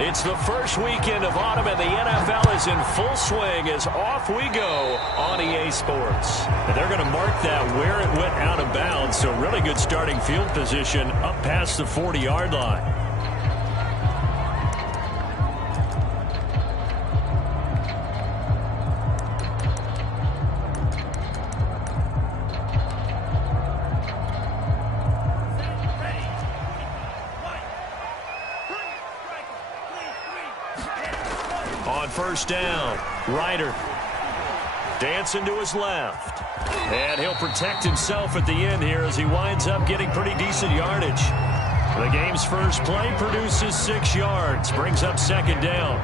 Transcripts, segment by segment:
It's the first weekend of autumn, and the NFL is in full swing as off we go on EA Sports. And they're going to mark that where it went out of bounds, so really good starting field position up past the 40-yard line. First down, Ryder dancing to his left, and he'll protect himself at the end here as he winds up getting pretty decent yardage. The game's first play produces 6 yards, brings up second down.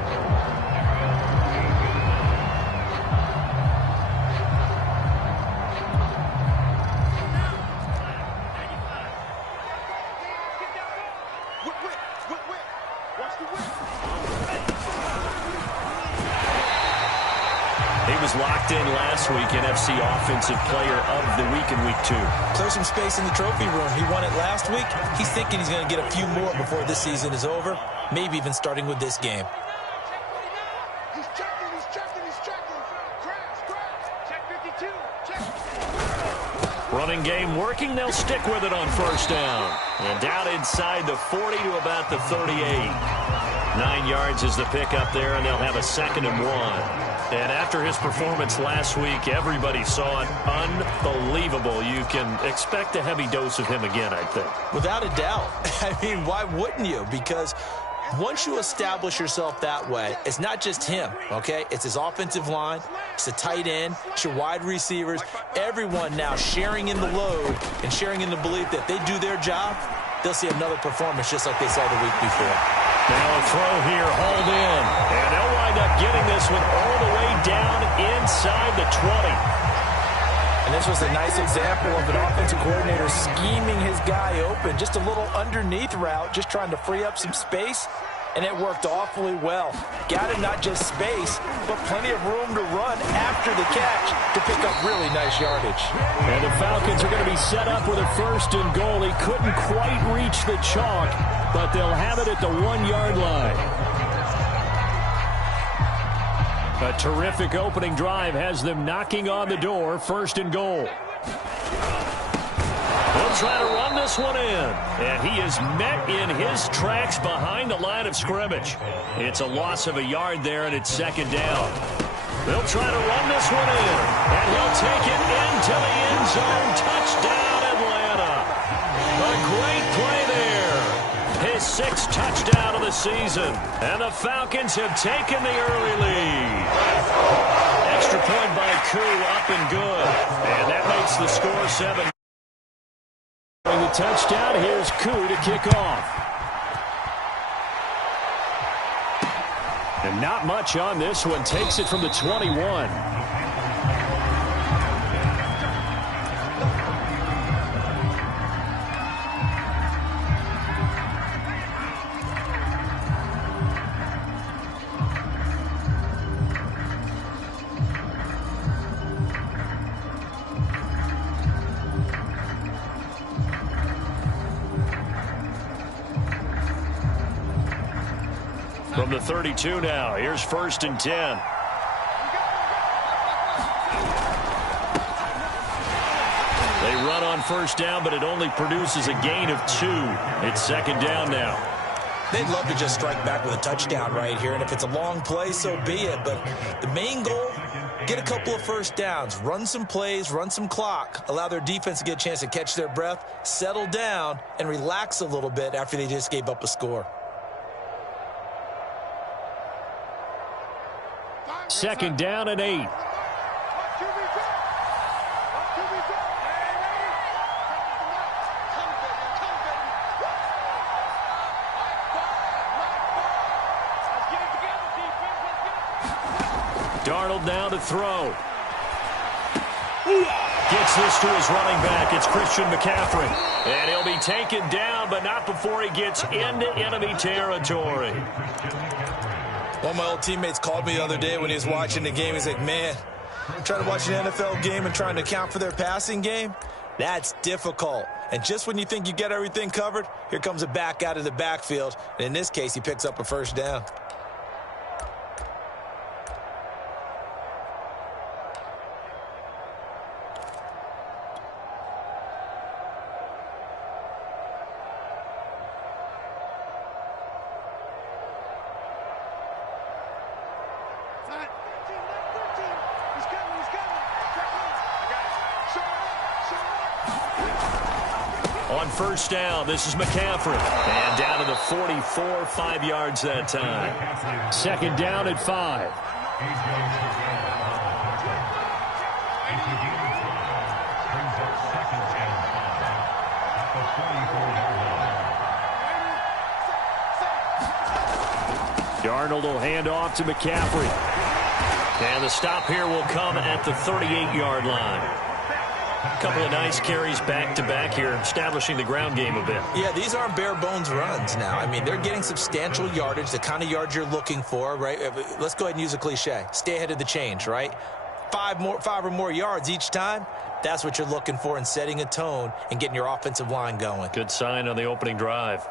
Locked in last week, NFC Offensive Player of the Week in Week 2. Clear some space in the trophy room. He won it last week. He's thinking he's going to get a few more before this season is over, maybe even starting with this game. He's checking. Check 52. Check. Running game working. They'll stick with it on first down. And down inside the 40 to about the 38. 9 yards is the pickup there, and they'll have a 2nd and 1. And after his performance last week, everybody saw it. Unbelievable. You can expect a heavy dose of him again, I think. Without a doubt. I mean, why wouldn't you? Because once you establish yourself that way, it's not just him, okay? It's his offensive line, it's the tight end, it's your wide receivers, everyone now sharing in the load and sharing in the belief that they do their job, they'll see another performance just like they saw the week before. Now a throw here, hauled in, and they'll wind up getting this one all the way down inside the 20. And this was a nice example of an offensive coordinator scheming his guy open. Just a little underneath route, just trying to free up some space, and it worked awfully well. Got him not just space, but plenty of room to run after the catch to pick up really nice yardage. And the Falcons are going to be set up with a 1st and goal. He couldn't quite reach the chalk, but they'll have it at the 1-yard line. A terrific opening drive has them knocking on the door. 1st and goal. They'll try to run this one in. And he is met in his tracks behind the line of scrimmage. It's a loss of a yard there, and it's 2nd down. They'll try to run this one in. And he'll take it into the end zone. Touchdown, Atlanta. A great play there. His 6th touchdown of the season. And the Falcons have taken the early lead. Extra point by Koo, up and good. And that makes the score 7. The touchdown, here's Koo to kick off. And not much on this one. Takes it from the 21. From the 32 now, here's 1st and 10. They run on first down, but it only produces a gain of 2. It's 2nd down now. They'd love to just strike back with a touchdown right here, and if it's a long play, so be it. But the main goal, get a couple of first downs, run some plays, run some clock, allow their defense to get a chance to catch their breath, settle down, and relax a little bit after they just gave up a score. 2nd down and 8. Darnold now to throw. Gets this to his running back. It's Christian McCaffrey. And he'll be taken down, but not before he gets into enemy territory. One of my old teammates called me the other day when he was watching the game. He's like, man, I'm trying to watch an NFL game and trying to account for their passing game. That's difficult. And just when you think you get everything covered, here comes a back out of the backfield. And in this case, he picks up a first down. On first down, this is McCaffrey. And down to the 44, 5 yards that time. Second down at 5. Darnold will hand off to McCaffrey. And the stop here will come at the 38-yard line. A couple of nice carries back-to-back here, establishing the ground game a bit. Yeah, these aren't bare-bones runs now. I mean, they're getting substantial yardage, the kind of yards you're looking for, right? Let's go ahead and use a cliche. Stay ahead of the change, right? Five or more yards each time, that's what you're looking for in setting a tone and getting your offensive line going. Good sign on the opening drive.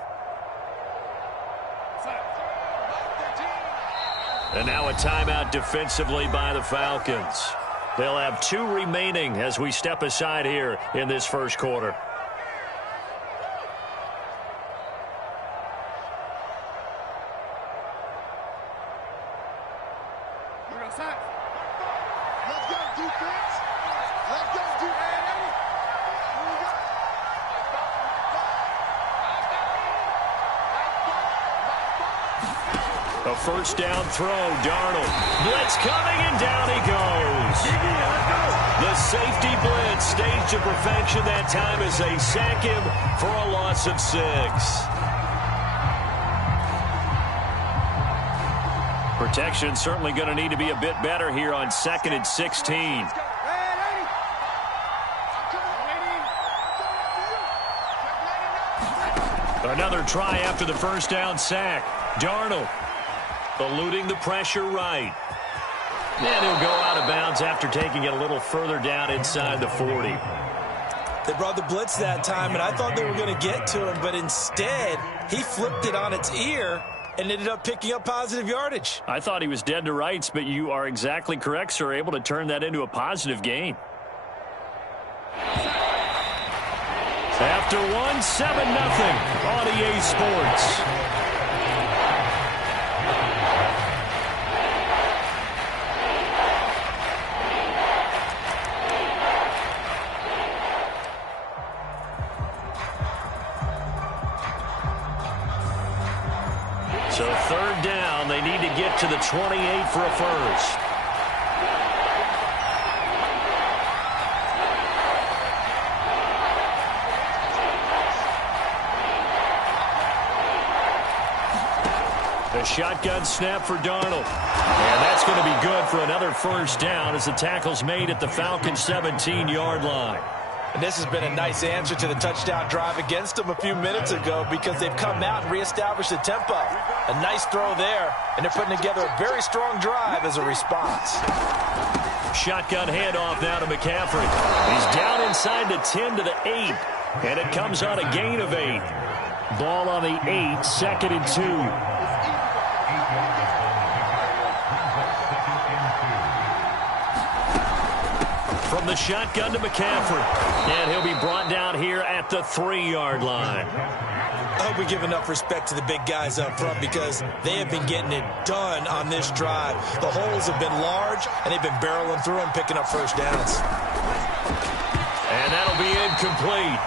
And now a timeout defensively by the Falcons. They'll have 2 remaining as we step aside here in this first quarter. Let's go, defense. Let's go, defense. A first down throw, Darnold. Blitz coming, and down he goes. The safety blitz staged to perfection that time as they sack him for a loss of 6. Protection certainly going to need to be a bit better here on 2nd and 16. Another try after the first down sack. Darnold eluding the pressure right. And he'll go out of bounds after taking it a little further down inside the 40. They brought the blitz that time, and I thought they were going to get to him, but instead, he flipped it on its ear and ended up picking up positive yardage. I thought he was dead to rights, but you are exactly correct, sir. Able to turn that into a positive gain. After 1, 7-0 on EA Sports. So 3rd down, they need to get to the 28 for a first. The shotgun snap for Darnold. And that's going to be good for another first down as the tackle's made at the Falcons' 17-yard line. And this has been a nice answer to the touchdown drive against them a few minutes ago because they've come out and reestablished the tempo. A nice throw there, and they're putting together a very strong drive as a response. Shotgun handoff now to McCaffrey. He's down inside the 10 to the 8, and it comes on a gain of 8. Ball on the 8, 2nd and 2. From the shotgun to McCaffrey. And he'll be brought down here at the 3-yard line. I hope we give enough respect to the big guys up front because they have been getting it done on this drive. The holes have been large, and they've been barreling through and picking up first downs. And that'll be incomplete.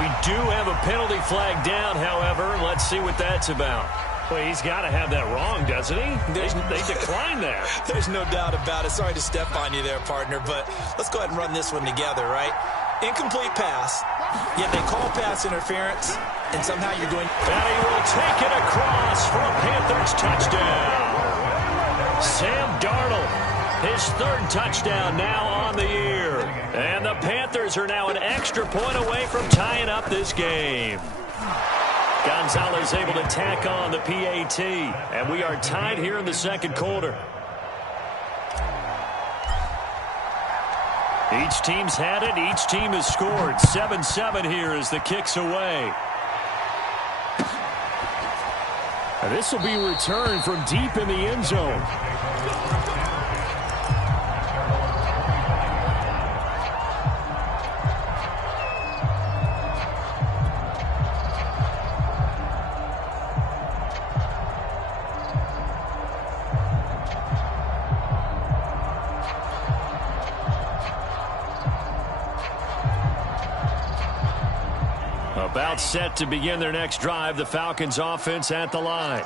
We do have a penalty flag down, however. Let's see what that's about. Well, he's got to have that wrong, doesn't he? They declined that. There's no doubt about it. Sorry to step on you there, partner, but let's go ahead and run this one together, right? Incomplete pass, yet they call pass interference, and somehow you're going... And he will take it across for a Panthers touchdown. Sam Darnold, his 3rd touchdown now on the year. And the Panthers are now an extra point away from tying up this game. Gonzalez able to tack on the PAT, and we are tied here in the 2nd quarter. Each team's had it. Each team has scored. 7-7 here as the kick's away. And this will be returned from deep in the end zone. About set to begin their next drive, the Falcons offense at the line.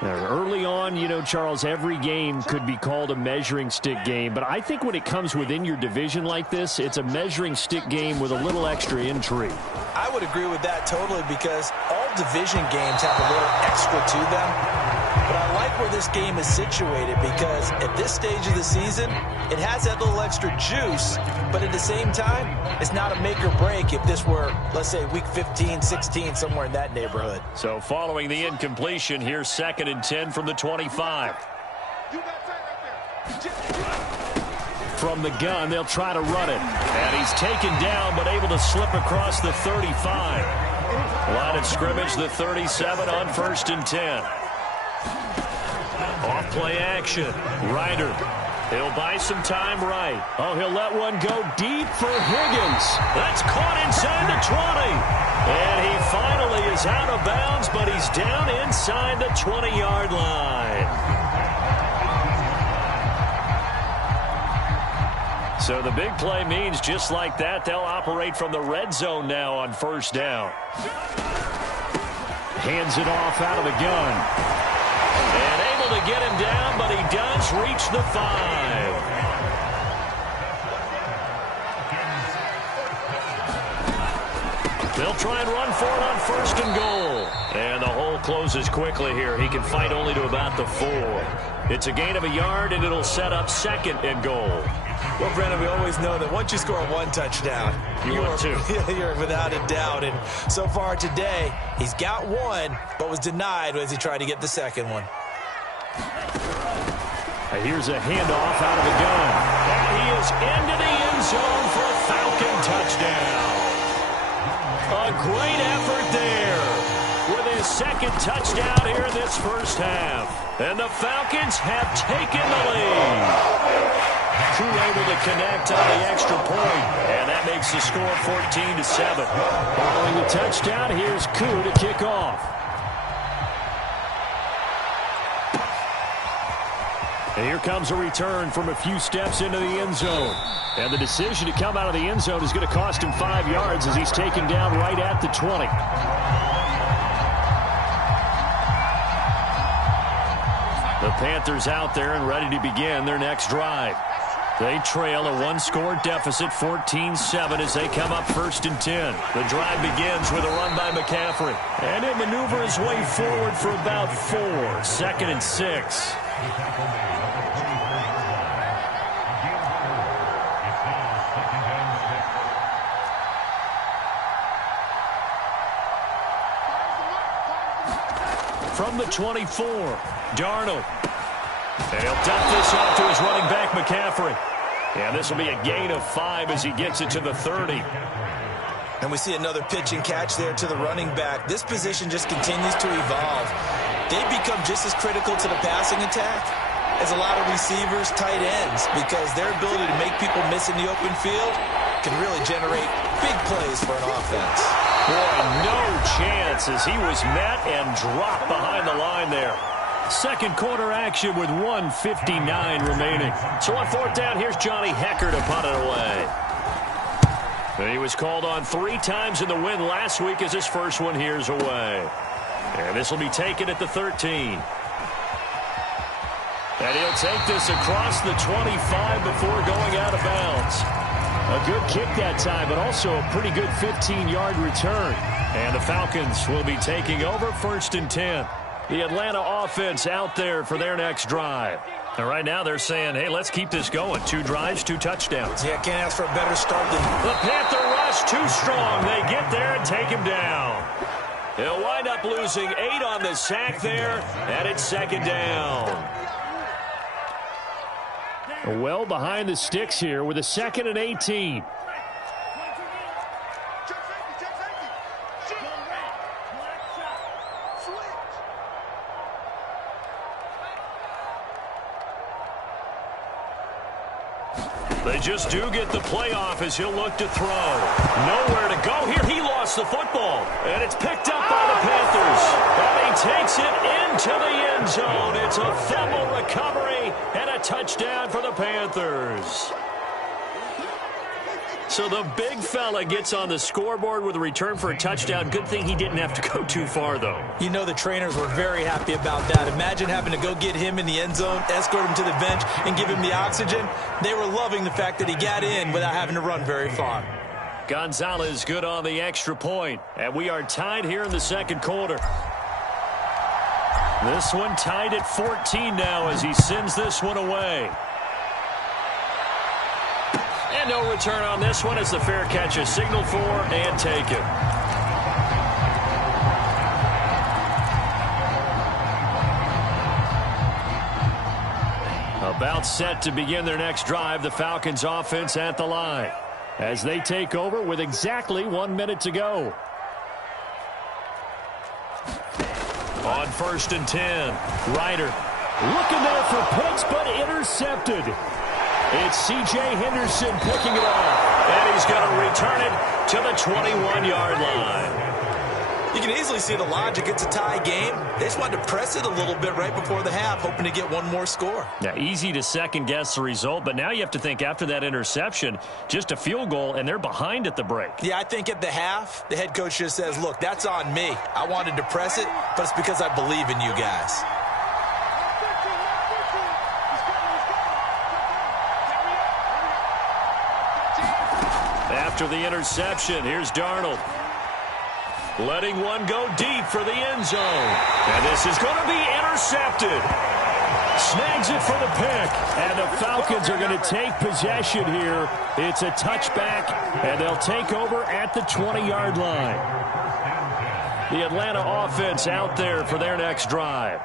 Now, early on, you know, Charles, every game could be called a measuring stick game, but I think when it comes within your division like this, it's a measuring stick game with a little extra intrigue. I would agree with that totally because all division games have a little extra to them. But I like where this game is situated because at this stage of the season, it has that little extra juice, but at the same time, it's not a make or break if this were, let's say, week 15, 16, somewhere in that neighborhood. So following the incompletion, here's 2nd and 10 from the 25. From the gun, they'll try to run it. And he's taken down, but able to slip across the 35. Line of scrimmage, the 37 on 1st and 10. Off play action. Ryder. He'll buy some time right. Oh, he'll let one go deep for Higgins. That's caught inside the 20. And he finally is out of bounds, but he's down inside the 20-yard line. So the big play means just like that, they'll operate from the red zone now on 1st down. Hands it off out of the gun. And able to get him down, but he does reach the 5. They'll try and run for it on 1st and goal. And the hole closes quickly here. He can fight only to about the 4. It's a gain of a yard, and it'll set up 2nd and goal. Well, Brandon, we always know that once you score one touchdown, you're without a doubt. And so far today, he's got one, but was denied as he tried to get the second one. Here's a handoff out of the gun. And he is into the end zone for a Falcon touchdown. A great effort there with his 2nd touchdown here in this 1st half. And the Falcons have taken the lead. Crew able to connect on the extra point, and that makes the score 14-7. Following the touchdown, here's Koo to kick off. And here comes a return from a few steps into the end zone. And the decision to come out of the end zone is going to cost him 5 yards as he's taken down right at the 20. The Panthers out there and ready to begin their next drive. They trail a one-score deficit, 14-7, as they come up 1st and 10. The drive begins with a run by McCaffrey. And he'll maneuver his way forward for about 4. 2nd and 6. From the 24, Darnold. And he'll dump this off to his running back, McCaffrey. And this will be a gain of 5 as he gets it to the 30. And we see another pitch and catch there to the running back. This position just continues to evolve. They become just as critical to the passing attack as a lot of receivers, tight ends, because their ability to make people miss in the open field can really generate big plays for an offense. Boy, no chance as he was met and dropped behind the line there. 2nd quarter action with 1:59 remaining. So on 4th down, here's Johnny Hecker to punt it away. And he was called on 3 times in the win last week as his first one here's away. And this will be taken at the 13. And he'll take this across the 25 before going out of bounds. A good kick that time, but also a pretty good 15-yard return. And the Falcons will be taking over 1st and 10. The Atlanta offense out there for their next drive. And right now they're saying, hey, let's keep this going. 2 drives, 2 touchdowns. Yeah, can't ask for a better start than... The Panther rush too strong. They get there and take him down. He'll wind up losing 8 on the sack there, and it's 2nd down. Well behind the sticks here with a 2nd and 18. They just do get the play off as he'll look to throw. Nowhere to go here. He lost the football. And it's picked up by the Panthers. And he takes it into the end zone. It's a fumble recovery and a touchdown for the Panthers. So the big fella gets on the scoreboard with a return for a touchdown. Good thing he didn't have to go too far, though. You know the trainers were very happy about that. Imagine having to go get him in the end zone, escort him to the bench, and give him the oxygen. They were loving the fact that he got in without having to run very far. Gonzalez good on the extra point. And we are tied here in the second quarter. This one tied at 14 now as he sends this one away. And no return on this one as the fair catch is signaled for and taken. About set to begin their next drive, the Falcons offense at the line as they take over with exactly 1 minute to go. On 1st and 10, Ryder looking there for Pitts, but intercepted. It's C.J. Henderson picking it off, and he's going to return it to the 21-yard line. You can easily see the logic. It's a tie game. They just wanted to press it a little bit right before the half, hoping to get one more score. Now, easy to second-guess the result, but now you have to think after that interception, just a field goal, and they're behind at the break. Yeah, I think at the half, the head coach just says, look, that's on me. I wanted to press it, but it's because I believe in you guys. After the interception, here's Darnold. Letting one go deep for the end zone. And this is going to be intercepted. Snags it for the pick. And the Falcons are going to take possession here. It's a touchback, and they'll take over at the 20-yard line. The Atlanta offense out there for their next drive.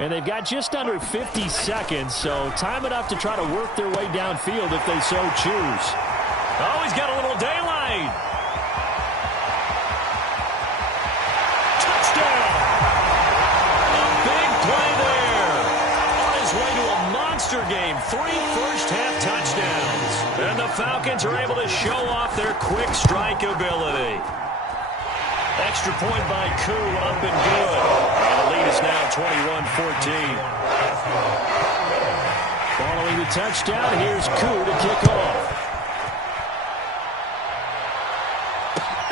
And they've got just under 50 seconds, so time enough to try to work their way downfield if they so choose. Oh, he's got a little daylight. Touchdown. A big play there. On his way to a monster game. 3 first-half touchdowns. And the Falcons are able to show off their quick strike ability. Extra point by Koo, up and good. And the lead is now 21-14. Following the touchdown, here's Koo to kick off.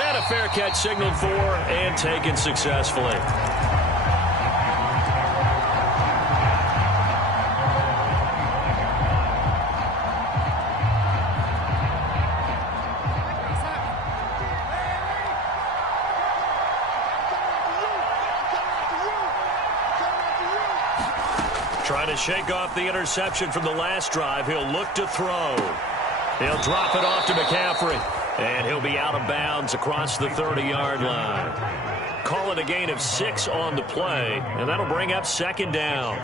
And a fair catch signaled for and taken successfully. Trying to shake off the interception from the last drive. He'll look to throw. He'll drop it off to McCaffrey. And he'll be out of bounds across the 30-yard line. Call it a gain of 6 on the play, and that'll bring up 2nd down.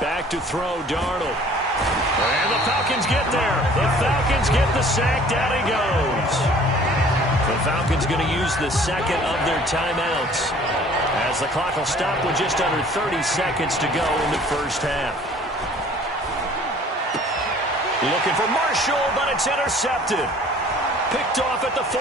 Back to throw, Darnold. And the Falcons get there. The Falcons get the sack. Down he goes. The Falcons going to use the second of their timeouts as the clock will stop with just under 30 seconds to go in the first half. Looking for Marshall, but it's intercepted. Picked off at the 40.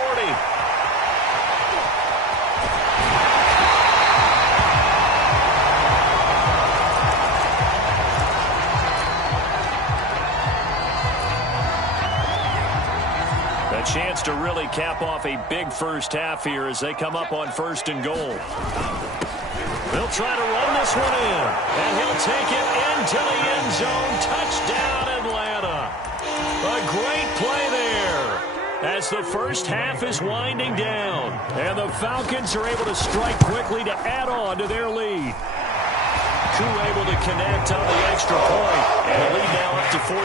Chance to really cap off a big first half here as they come up on 1st and goal. They'll try to run this one in, and he'll take it into the end zone. Touchdown, Atlanta. A great play there as the first half is winding down, and the Falcons are able to strike quickly to add on to their lead. Coup able to connect on the extra point, and the lead now up to 14.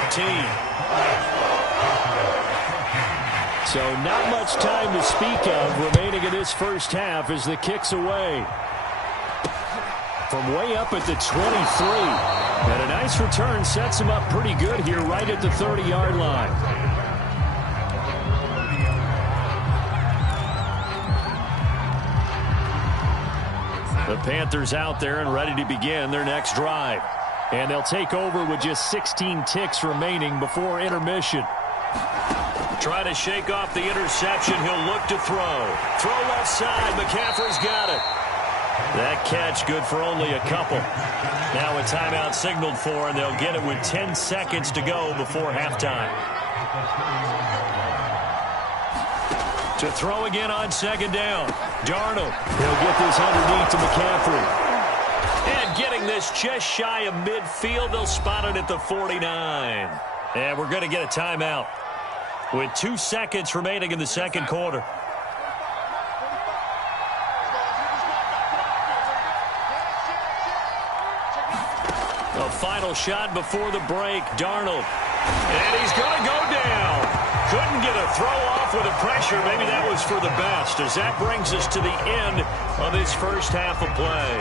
So not much time to speak of remaining in this first half as the kick's away. From way up at the 23. And a nice return sets him up pretty good here right at the 30-yard line. The Panthers out there and ready to begin their next drive. And they'll take over with just 16 ticks remaining before intermission. Try to shake off the interception. He'll look to throw. Throw left side. McCaffrey's got it. That catch good for only a couple. Now a timeout signaled for, and they'll get it with 10 seconds to go before halftime. To throw again on second down. Darnold. He'll get this underneath to McCaffrey. And getting this just shy of midfield. They'll spot it at the 49. And we're going to get a timeout with 2 seconds remaining in the second quarter. A final shot before the break. Darnold. And he's going to go down. Couldn't get a throw off with the pressure. Maybe that was for the best, as that brings us to the end of this first half of play.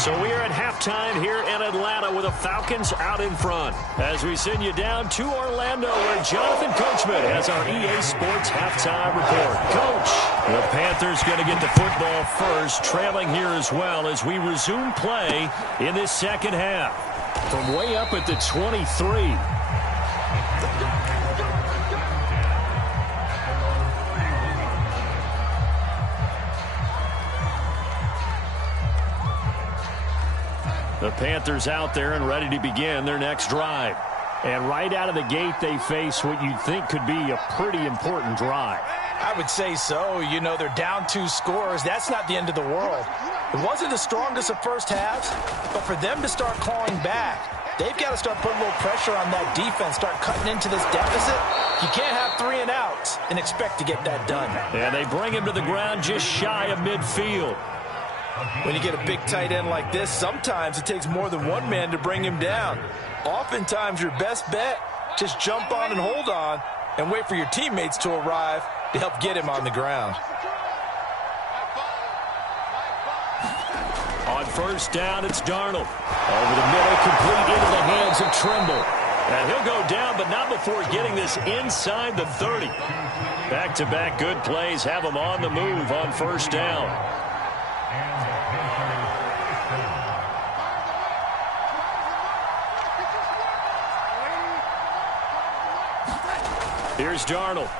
So we are at halftime here in Atlanta with the Falcons out in front. As we send you down to Orlando, where Jonathan Coachman has our EA Sports halftime report. Coach, the Panthers going to get the football first, trailing here as well as we resume play in this second half. From way up at the 23. The Panthers out there and ready to begin their next drive. And right out of the gate, they face what you'd think could be a pretty important drive. I would say so. You know, they're down 2 scores. That's not the end of the world. It wasn't the strongest of first halves, but for them to start clawing back, they've got to start putting a little pressure on that defense, start cutting into this deficit. You can't have 3 and outs and expect to get that done. And they bring him to the ground just shy of midfield. When you get a big tight end like this, sometimes it takes more than one man to bring him down. Oftentimes, your best bet, just jump on and hold on and wait for your teammates to arrive to help get him on the ground. On first down, it's Darnold. Over the middle, complete into the hands of Trimble. And he'll go down, but not before getting this inside the 30. Back-to-back good plays have him on the move on first down. Here's Darnold.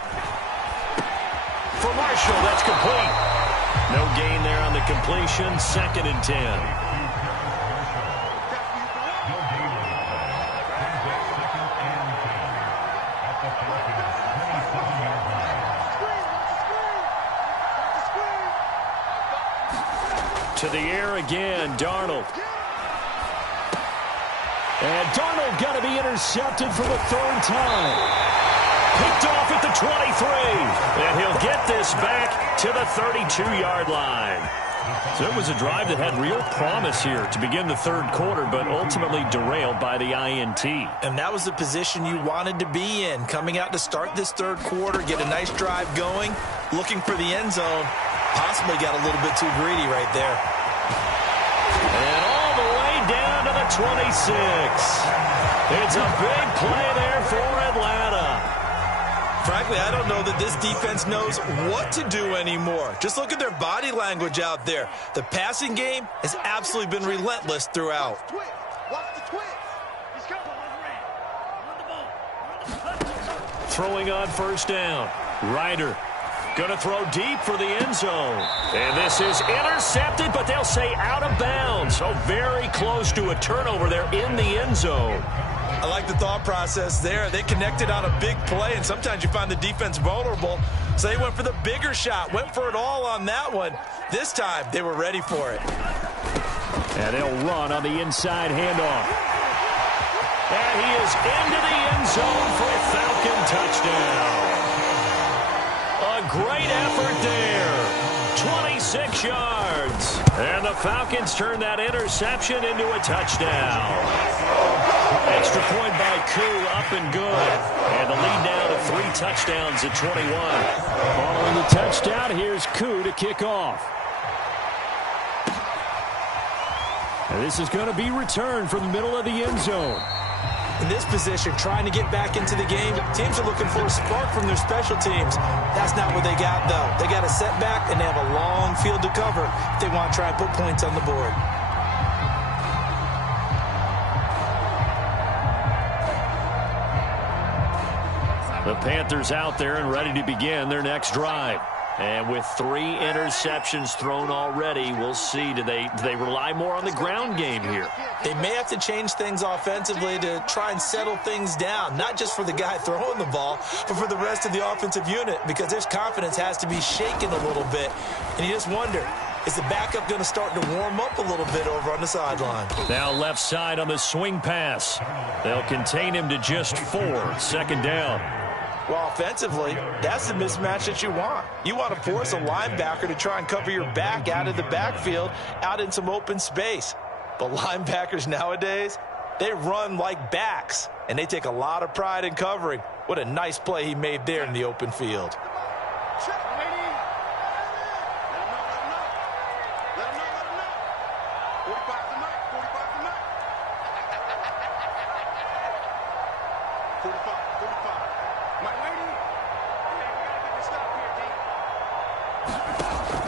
For Marshall, that's complete. No gain there on the completion. 2nd and 10. To the air again, Darnold. And Darnold got to be intercepted for the 3rd time. Picked off at the 23. And he'll get this back to the 32-yard line. So it was a drive that had real promise here to begin the 3rd quarter, but ultimately derailed by the INT. And that was the position you wanted to be in. Coming out to start this 3rd quarter, get a nice drive going, looking for the end zone. Possibly got a little bit too greedy right there. And all the way down to the 26. It's a big play there for Atlanta. Frankly, I don't know that this defense knows what to do anymore. Just look at their body language out there. The passing game has absolutely been relentless throughout. Throwing on first down. Ryder going to throw deep for the end zone. And this is intercepted, but they'll say out of bounds. So very close to a turnover there in the end zone. I like the thought process there. They connected on a big play, and sometimes you find the defense vulnerable. So they went for the bigger shot, went for it all on that one. This time, they were ready for it. And they'll run on the inside handoff. And he is into the end zone for a Falcon touchdown. A great effort there. 26 yards. And the Falcons turn that interception into a touchdown. Extra point by Koo, up and good. And the lead now to 3 touchdowns at 21. Following the touchdown, here's Koo to kick off. And this is going to be returned from the middle of the end zone. In this position, trying to get back into the game, teams are looking for a spark from their special teams. That's not what they got, though. They got a setback, and they have a long field to cover if they want to try and put points on the board. The Panthers out there and ready to begin their next drive. And with 3 interceptions thrown already, we'll see. Do they rely more on the ground game here? They may have to change things offensively to try and settle things down, not just for the guy throwing the ball, but for the rest of the offensive unit, because their confidence has to be shaken a little bit. And you just wonder, is the backup going to start to warm up a little bit over on the sideline? Now left side on the swing pass. They'll contain him to just 4. Second down. Well, offensively, that's the mismatch that you want. You want to force a linebacker to try and cover your back out of the backfield, out in some open space. But linebackers nowadays, they run like backs, and they take a lot of pride in covering. What a nice play he made there in the open field.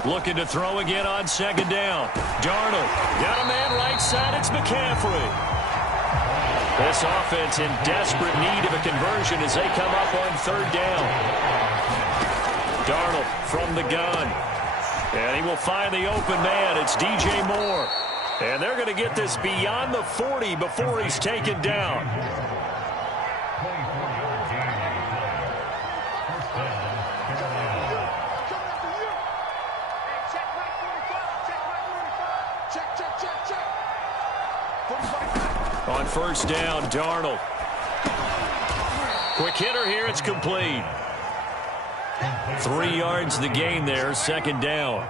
Looking to throw again on second down. Darnold got a man right side. It's McCaffrey. This offense in desperate need of a conversion as they come up on third down. Darnold from the gun. And he will find the open man. It's DJ Moore. And they're going to get this beyond the 40 before he's taken down. On first down, Darnold. Quick hitter here, it's complete. 3 yards the gain there, second down.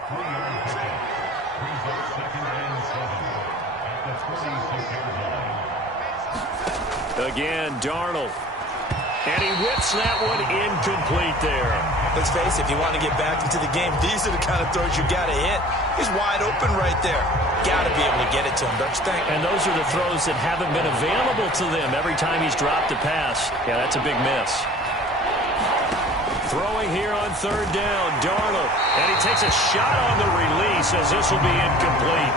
Again, Darnold. And he whips that one incomplete there. Let's face it, if you want to get back into the game, these are the kind of throws you got to hit. He's wide open right there. Got to be able to get it to him, don't you think? And those are the throws that haven't been available to them every time he's dropped a pass. Yeah, that's a big miss. Throwing here on third down, Darnold. And he takes a shot on the release as this will be incomplete.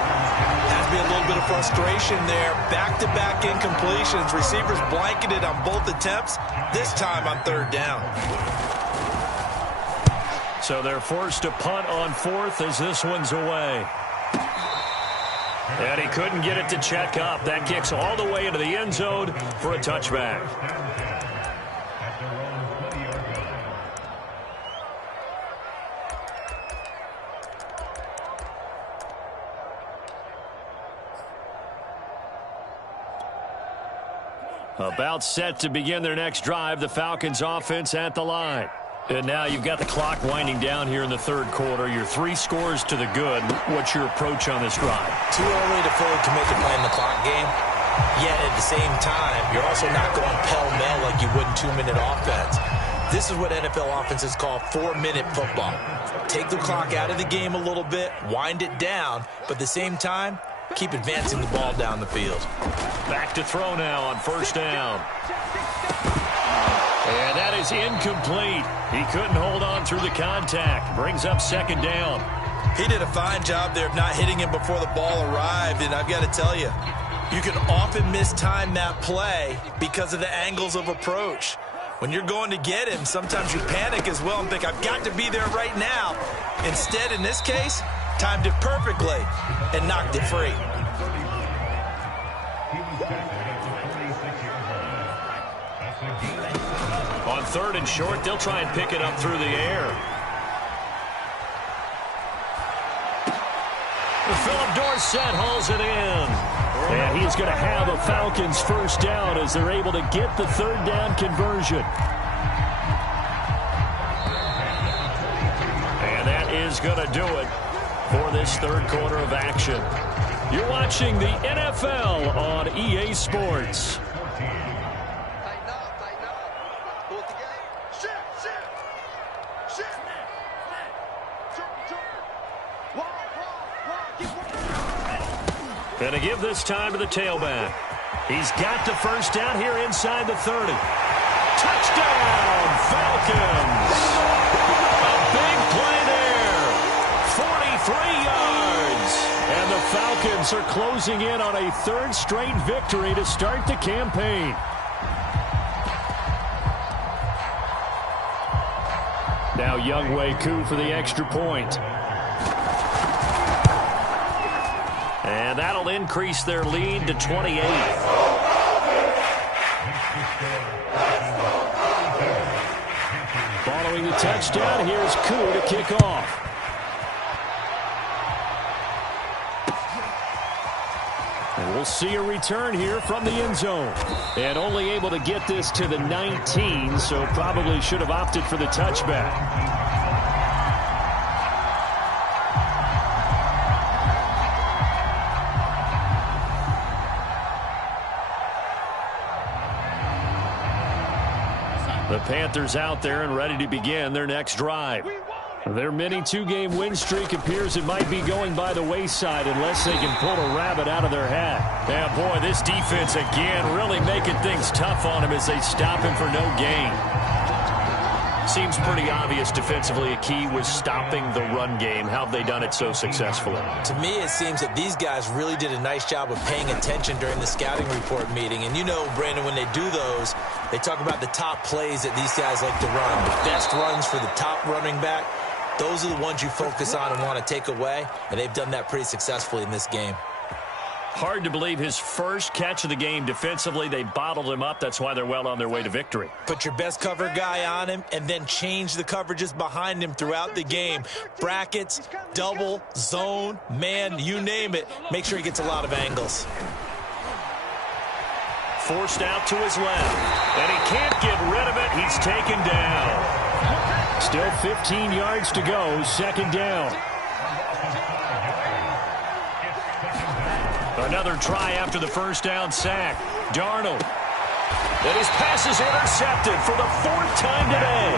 Has to be a little bit of frustration there. Back-to-back incompletions. Receivers blanketed on both attempts, this time on third down. So they're forced to punt on fourth as this one's away. And he couldn't get it to check up. That kicks all the way into the end zone for a touchback. About set to begin their next drive, the Falcons offense at the line. And now you've got the clock winding down here in the third quarter. Your 3 scores to the good. What's your approach on this drive? Too early to fully commit to playing the clock game. Yet at the same time, you're also not going pell-mell like you would in 2-minute offense. This is what NFL offenses call 4-minute football. Take the clock out of the game a little bit, wind it down, but at the same time, keep advancing the ball down the field. Back to throw now on first down. And that is incomplete. He couldn't hold on through the contact. Brings up second down. He did a fine job there of not hitting him before the ball arrived, and I've got to tell you, you can often mistime that play because of the angles of approach. When you're going to get him, sometimes you panic as well and think, I've got to be there right now. Instead, in this case, timed it perfectly and knocked it free. On third and short, they'll try and pick it up through the air. Philip Dorsett hauls it in. And he's going to have a Falcons first down as they're able to get the third down conversion. And that is going to do it for this third quarter of action. You're watching the NFL on EA Sports. Going to give this time to the tailback. He's got the first down here inside the 30. Touchdown, Falcons! A big play there. 43 yards. And the Falcons are closing in on a third straight victory to start the campaign. Now Younghoe Koo for the extra point. And that'll increase their lead to 28. Following the touchdown, here's Koo to kick off. And we'll see a return here from the end zone. And only able to get this to the 19, so probably should have opted for the touchback. The Panthers out there and ready to begin their next drive. Their mini two-game win streak appears it might be going by the wayside unless they can pull a rabbit out of their hat. Yeah, boy, this defense again really making things tough on him as they stop him for no gain. Seems pretty obvious defensively a key was stopping the run game. How have they done it so successfully? To me, it seems that these guys really did a nice job of paying attention during the scouting report meeting. And you know, Brandon, when they do those, they talk about the top plays that these guys like to run. The best runs for the top running back. Those are the ones you focus on and want to take away, and they've done that pretty successfully in this game. Hard to believe his first catch of the game defensively. They bottled him up. That's why they're well on their way to victory. Put your best cover guy on him and then change the coverages behind him throughout the game. Brackets, double, zone, man, you name it. Make sure he gets a lot of angles. Forced out to his left, and he can't get rid of it. He's taken down. Still 15 yards to go, second down. Another try after the first down sack. Darnold. And his pass is intercepted for the fourth time today.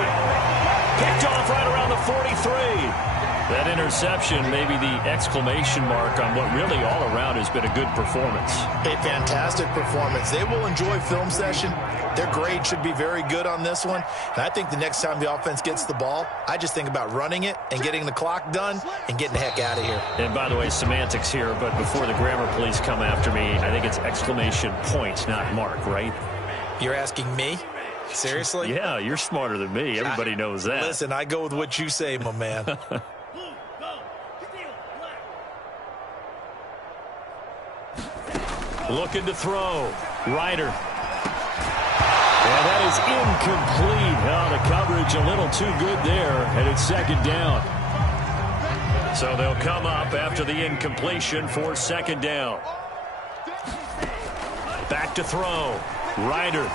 Picked off right around the 43. That interception may be the exclamation mark on what really all around has been a good performance. A fantastic performance. They will enjoy film session. Their grade should be very good on this one. And I think the next time the offense gets the ball, I just think about running it and getting the clock done and getting the heck out of here. And by the way, semantics here, but before the grammar police come after me, I think it's exclamation point, not mark, right? You're asking me? Seriously? Yeah, you're smarter than me. Everybody knows that. Listen, I go with what you say, my man. Looking to throw. Ryder. And that is incomplete. Oh, the coverage a little too good there, and it's second down. So they'll come up after the incompletion for second down. Back to throw. Ryder.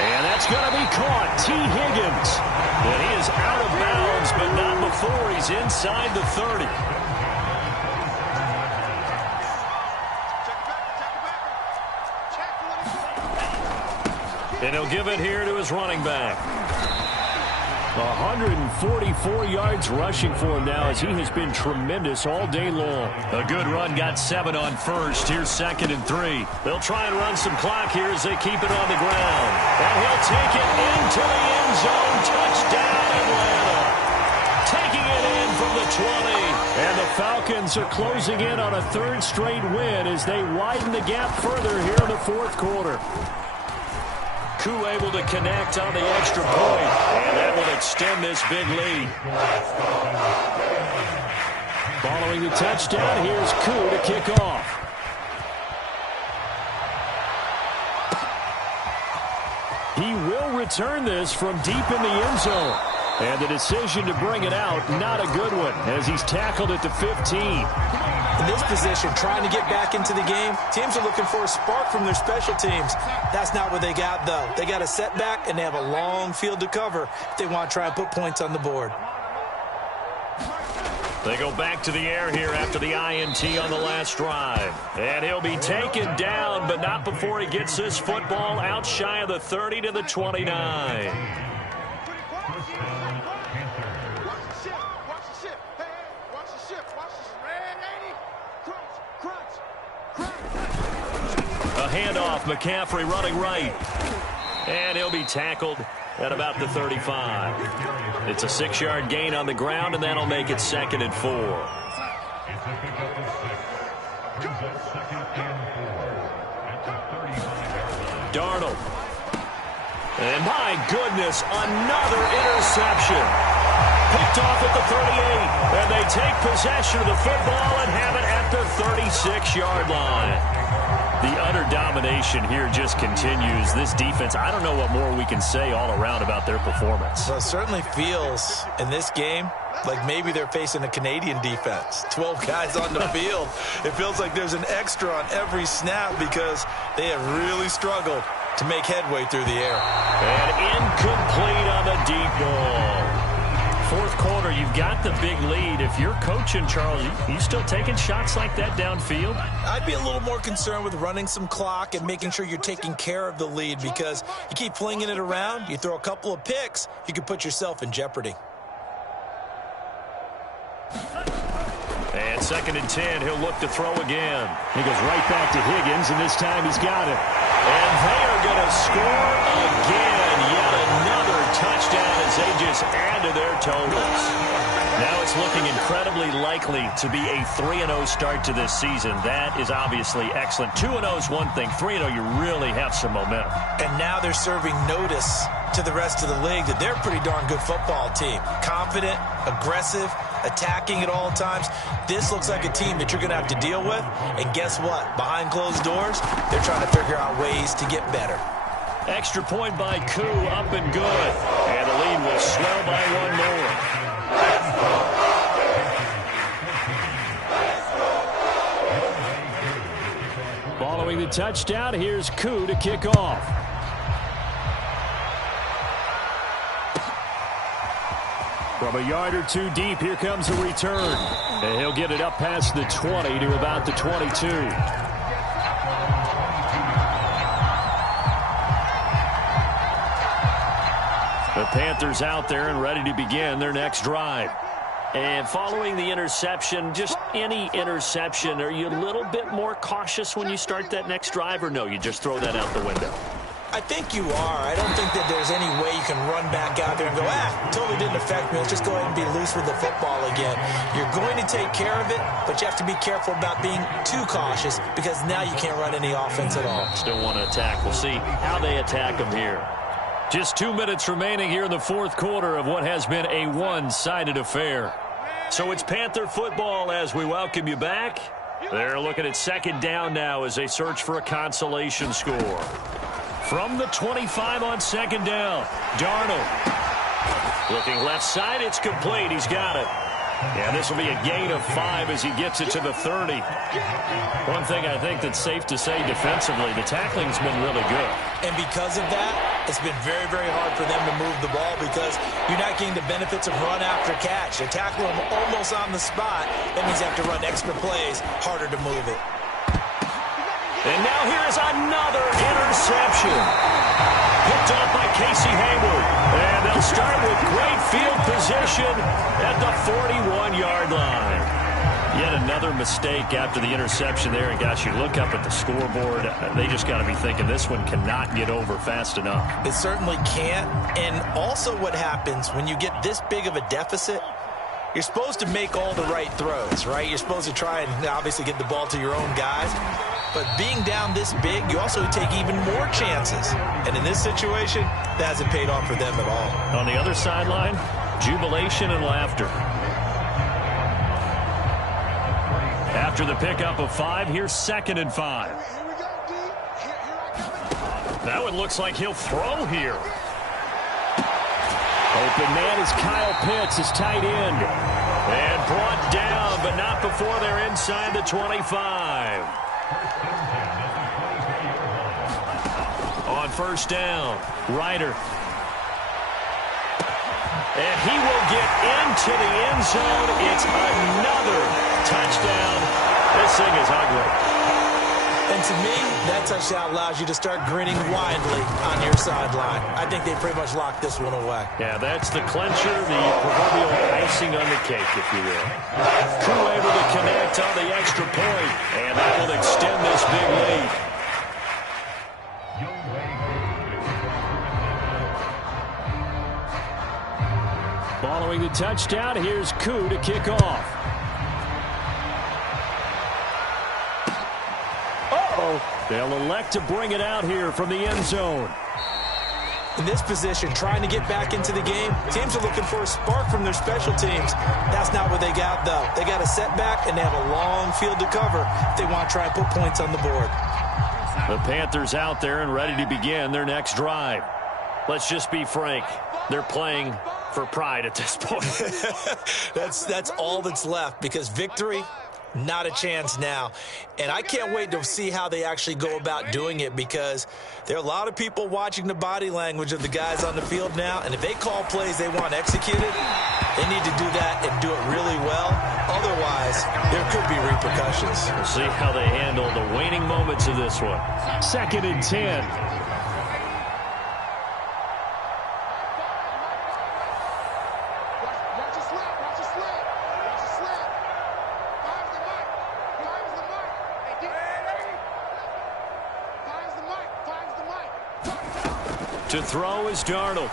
And that's going to be caught. T. Higgins. And he is out of bounds, but not before he's inside the 30. And he'll give it here to his running back. 144 yards rushing for him now as he has been tremendous all day long. A good run, got 7 on first. Here's second and 3. They'll try and run some clock here as they keep it on the ground. And he'll take it into the end zone. Touchdown, Atlanta. Taking it in from the 20. And the Falcons are closing in on a third straight win as they widen the gap further here in the fourth quarter. Koo able to connect on the extra point, and that will extend this big lead. Following the touchdown, here's Koo to kick off. He will return this from deep in the end zone. And the decision to bring it out, not a good one, as he's tackled at the 15. In this position, trying to get back into the game, teams are looking for a spark from their special teams. That's not what they got, though. They got a setback, and they have a long field to cover if they want to try and put points on the board. They go back to the air here after the INT on the last drive. And he'll be taken down, but not before he gets this football out shy of the 30 to the 29. A handoff, McCaffrey running right. And he'll be tackled at about the 35. It's a 6-yard gain on the ground, and that'll make it 2nd and 4. Darnold. And my goodness, another interception. Picked off at the 38. And they take possession of the football and have it at the 36-yard line. The utter domination here just continues. This defense, I don't know what more we can say all around about their performance. Well, it certainly feels in this game like maybe they're facing a Canadian defense. 12 guys on the field. It feels like there's an extra on every snap because they have really struggled to make headway through the air. And incomplete on the deep ball. Fourth quarter, you've got the big lead. If you're coaching, Charles, you still taking shots like that downfield? I'd be a little more concerned with running some clock and making sure you're taking care of the lead because you keep flinging it around, you throw a couple of picks, you could put yourself in jeopardy. And 2nd and 10, he'll look to throw again. He goes right back to Higgins, and this time he's got it. And they are going to score again. Yet another touchdown as they just add to their totals. Now it's looking incredibly likely to be a 3-0 start to this season. That is obviously excellent. 2-0 is one thing. 3-0, you really have some momentum. And now they're serving notice to the rest of the league that they're a pretty darn good football team. Confident, aggressive, attacking at all times. This looks like a team that you're going to have to deal with. And guess what? Behind closed doors, they're trying to figure out ways to get better. Extra point by Koo, up and good. And the lead will swell by one more. Following the touchdown, here's Koo to kick off. From a yard or two deep, here comes a return. And he'll get it up past the 20 to about the 22. The Panthers out there and ready to begin their next drive. And following the interception, just any interception, are you a little bit more cautious when you start that next drive, or no, you just throw that out the window? I think you are. I don't think that there's any way you can run back out there and go, totally didn't affect me. Let's just go ahead and be loose with the football again. You're going to take care of it, but you have to be careful about being too cautious because now you can't run any offense at all. Still want to attack. We'll see how they attack them here. Just 2 minutes remaining here in the fourth quarter of what has been a one-sided affair. So it's Panther football as we welcome you back. They're looking at 2nd down now as they search for a consolation score. From the 25 on 2nd down, Darnold. Looking left side, it's complete. He's got it. Yeah, this will be a gain of 5 as he gets it to the 30. One thing I think that's safe to say defensively, the tackling's been really good. And because of that, it's been very, very hard for them to move the ball because you're not getting the benefits of run after catch. They tackle him almost on the spot. That means you have to run extra plays, harder to move it. And now here is another interception. Picked off by Casey Hayward. And they'll start with great field position at the 41-yard line. Yet another mistake after the interception there. And, gosh, you look up at the scoreboard. They just got to be thinking this one cannot get over fast enough. It certainly can't. And also what happens when you get this big of a deficit, you're supposed to make all the right throws, right? You're supposed to try and obviously get the ball to your own guys. But being down this big, you also take even more chances. And in this situation, that hasn't paid off for them at all. On the other sideline, jubilation and laughter. After the pickup of 5, here's 2nd and 5. That one looks like he'll throw here. Open man is Kyle Pitts, his tight end. And brought down, but not before they're inside the 25. On 1st down, Ryder. And he will get into the end zone. It's another touchdown. This thing is ugly. And to me, that touchdown allows you to start grinning widely on your sideline. I think they pretty much locked this one away. Yeah, that's the clincher, the proverbial icing on the cake, if you will. Crew able to connect on the extra point, and that will extend this big lead. Following the touchdown, here's Koo to kick off. They'll elect to bring it out here from the end zone. In this position, trying to get back into the game, teams are looking for a spark from their special teams. That's not what they got, though. They got a setback, and they have a long field to cover if they want to try and put points on the board. The Panthers out there and ready to begin their next drive. Let's just be frank. They're playing for pride at this point. That's all that's left, because victory, not a chance now. And I can't wait to see how they actually go about doing it, because there are a lot of people watching the body language of the guys on the field now, and if they call plays they want executed, they need to do that and do it really well. Otherwise, there could be repercussions. We'll see how they handle the waning moments of this one. 2nd and 10. To throw is Darnold.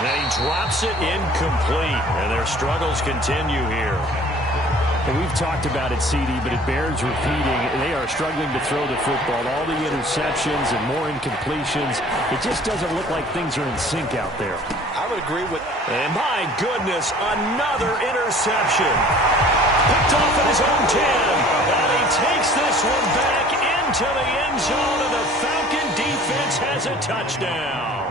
And he drops it incomplete. And their struggles continue here. And we've talked about it, CD, but it bears repeating. They are struggling to throw the football. All the interceptions and more incompletions. It just doesn't look like things are in sync out there. I would agree with... And my goodness, another interception. Picked off at his own 10. And he takes this one back into the end zone, and the Falcon defense has a touchdown.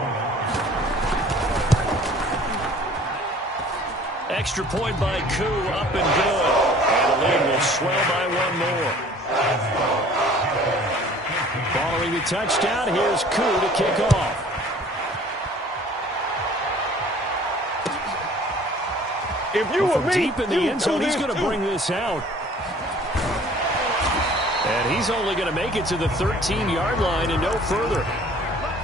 Extra point by Koo, up and good. And the lead will swell by one more. Following the touchdown, here's Koo to kick off. If you were me, deep in the end zone, he's going to bring this out. And he's only going to make it to the 13-yard line and no further.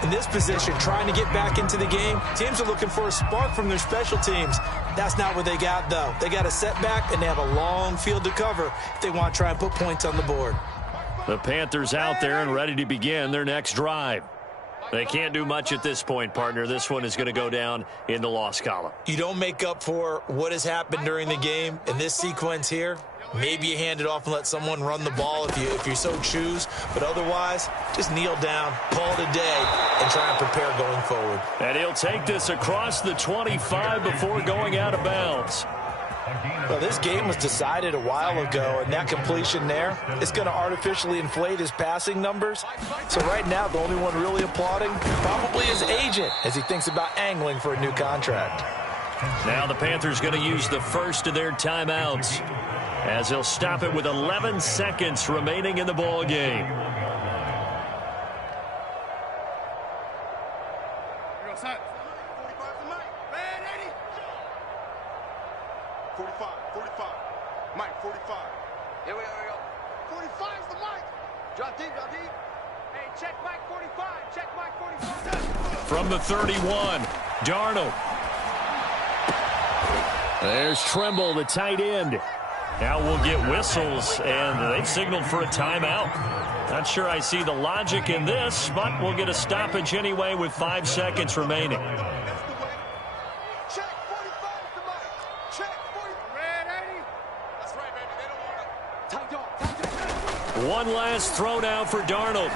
In this position, trying to get back into the game, teams are looking for a spark from their special teams. That's not what they got, though. They got a setback, and they have a long field to cover if they want to try and put points on the board. The Panthers out there and ready to begin their next drive. They can't do much at this point, partner. This one is going to go down in the loss column. You don't make up for what has happened during the game in this sequence here. Maybe you hand it off and let someone run the ball if you so choose. But otherwise, just kneel down, call it a day, and try and prepare going forward. And he'll take this across the 25 before going out of bounds. Well, this game was decided a while ago, and that completion there is going to artificially inflate his passing numbers. So right now, the only one really applauding probably his agent as he thinks about angling for a new contract. Now the Panthers going to use the first of their timeouts, as they'll stop it with 11 seconds remaining in the ball game. Mike, 45. Here we go. 45's the Mike. Drop deep, drop deep. Hey, check Mike 45. Check Mike 45. From the 31, Darnold. There's Tremble, the tight end. Now we'll get whistles, and they've signaled for a timeout. Not sure I see the logic in this, but we'll get a stoppage anyway with 5 seconds remaining. One last throw now for Darnold.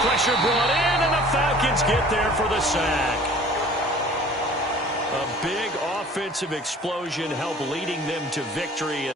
Pressure brought in, and the Falcons get there for the sack. A big offensive explosion helped leading them to victory.